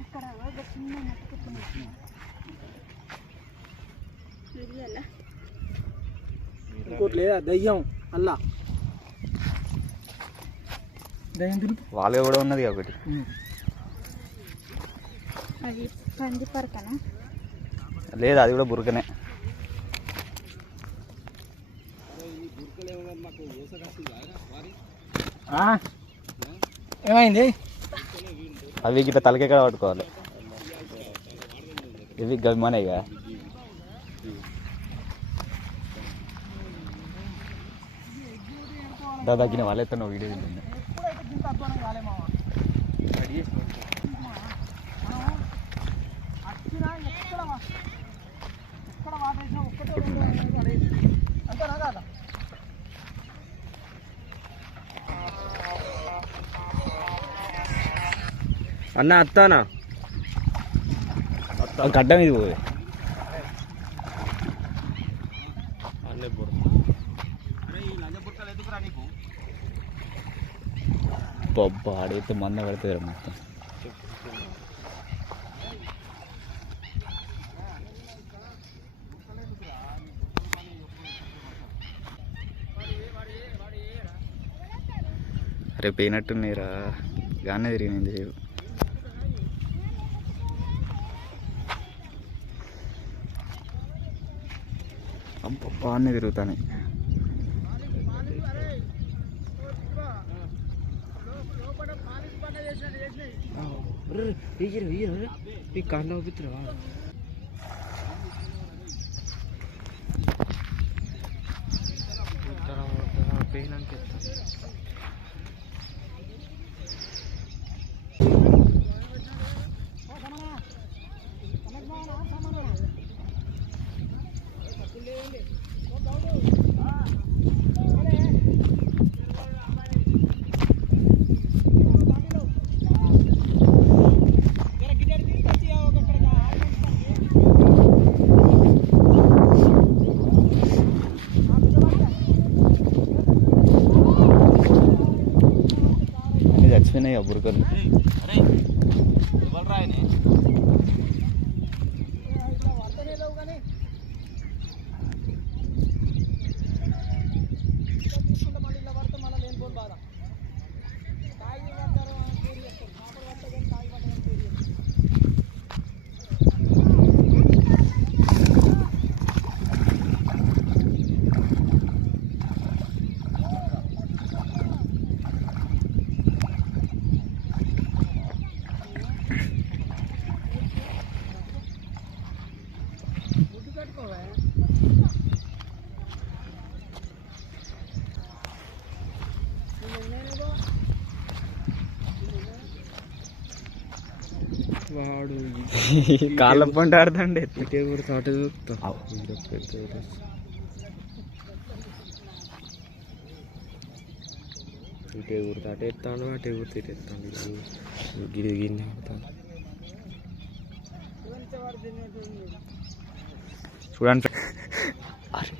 ఇక్కడ ఒక చిన్న ఇంకోటి లేదా? దయ్యం. అల్లా. దయ్యం తిరుగు వాళ్ళగా కూడా ఉన్నది ఒకటి అది పంది పరకనా? లేదు అది కూడా బురకనే. ఏమైంది? అవి గిట్ల తలకెక్కడ పట్టుకోవాలి. ఇవి గమనేగా దాదాగిన వాళ్ళైతే నువ్వు వీడియో తింటుంది అన్న అత్తానా గడ్డ మీద పోయి బొబ్బా ఆడైతే మంద పడుతుంది మొత్తం అరే పోయినట్టున్నాయిరా గానే తిరిగింది అన్నీ బాగానే తిరుగుతాను. ఈ కాళ్ళు అవుతురా అన్నీ చచ్చిపోయినాయి ఆ బురకలు వాడు కాళ్ళ పంట ఆడుతుండే. ఇటే కూడా తాట ఇటే కూడా తాట ఎత్తాను అటే కూడా ఎత్తాను. గిరి గిన్నె ఆడతాను. చూడండి అరే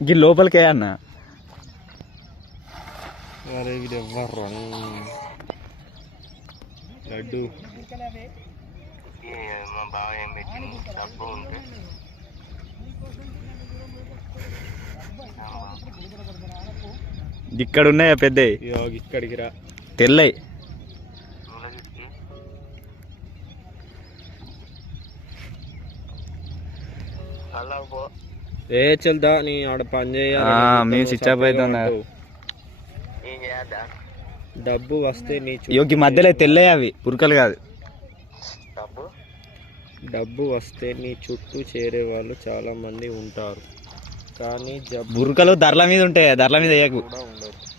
ఈ లోపలికే అన్న. లడ్డు. ఇక్కడ ఉన్నాయా పెద్దవి ఇగో ఇక్కడికి రా. తెల్లయి ఏ చెల్దా నీ ఆడ పని చేయాలి మేము స్విచ్ ఆఫ్ సపరేట్గా అవుతున్నా. ఉంటావు. డబ్బు వస్తే నీ చుట్టూ యోగి మధ్యలో తెల్లయి అవి పురకలు కాదు. డబ్బు? వస్తే నీ చుట్టూ చేరే వాళ్ళు చాలా మంది ఉంటారు. కానీ బురకలు ధరల మీద ఉంటాయి ధరల మీద వేయకు.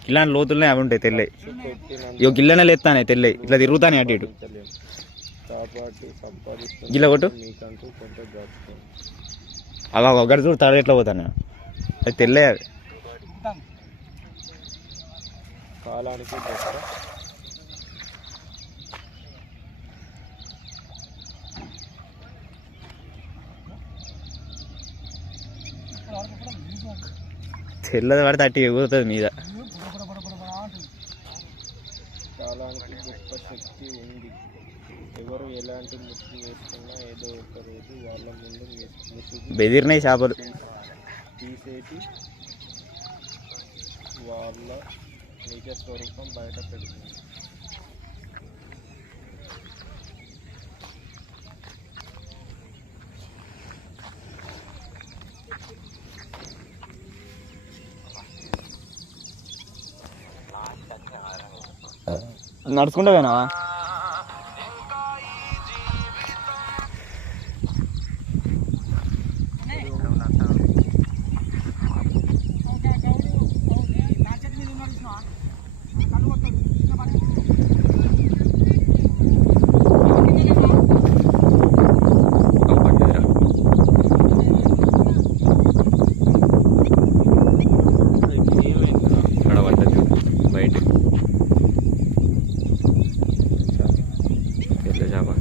ఇలాంటి లోతులనే అవి ఉంటాయి తెల్లయి ఇగో గిల్లనే లేస్తానే తెల్లయి ఇట్లా తిరుగుతానే అటు ఇటు. గిల్ల కొట్టు. అలా ఒకటి చూడు తడ ఎట్లా పోతాను అది తెల్లే కాలానికి తెల్లది పడితే అట్టి ఎగురుతుంది మీద. చాలా గొప్ప శక్తి ఉంది. ఎవరు ఎలాంటి ముసుగు వేసుకున్నా ఏదో ఒక రోజు వాళ్ళ ముందు ముసు- ముసుగు బెదిరినాయి చేపలు. తీసేసి వాళ్ళ నిజ స్వరూపం బయట పెడుతుంది. నడుచుకుంటా పోయినావా? పెద్ద చేప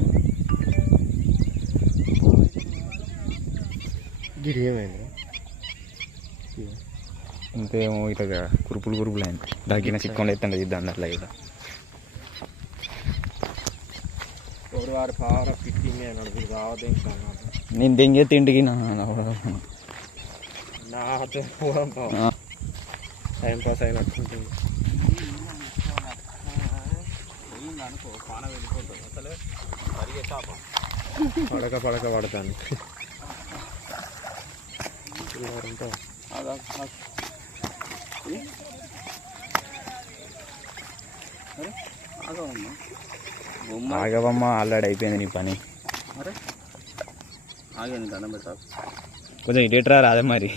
గిరి ఏమైంది ఇంకేమో ఇట్లా కురుపులు కురుపులు అయింది. దగ్గిన చిక్కుండా ఎత్తండి ఇద్దాం అట్లా ఇలా నేను దెంగే తిండికి టైం పాస్ అయినట్టు అనుకో పాన వెళ్ళిపోతుంది అసలు పడక పడక పడతాను. ఆగవమ్మ. ఆల్రెడీ అయిపోయింది నీ పని. ఆగండి దండం పెట్టాలి కొంచెం ఇటేట్రా రాదే మరి.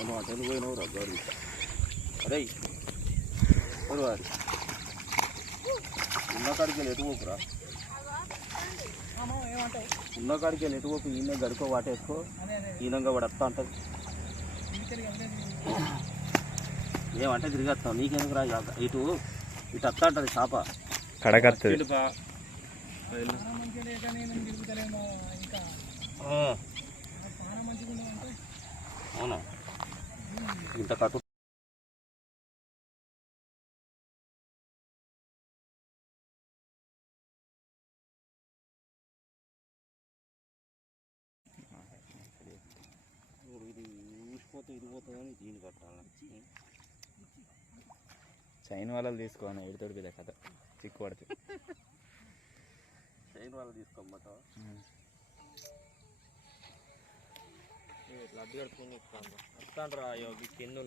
మనం అటెండ్ పోయినావు రా గారు అరే ఎవరు వారు ఉన్న కాడికి వెళ్ళి ఎటు పోకురా ఉన్న కాడికి వెళ్ళి ఎటు పోకు ఈయన గడుకో వాటేసుకో ఈయనంగా వాడు వస్తా అంటది ఏమంటే తిరిగేస్తావు నీకెందుకు రా ఇటు ఇటు వస్తా అంటది చేప కడకత్తది ఆ. అవునా ఇంత కట్టాలి చైన్ వాళ్ళని తీసుకోవాలి ఎడుతోడి మీద కథ. చిక్కు పడితే. చైన్ వాళ్ళు తీసుకోమాట లడ్డు కడుపుకొని వస్తాను రా కింద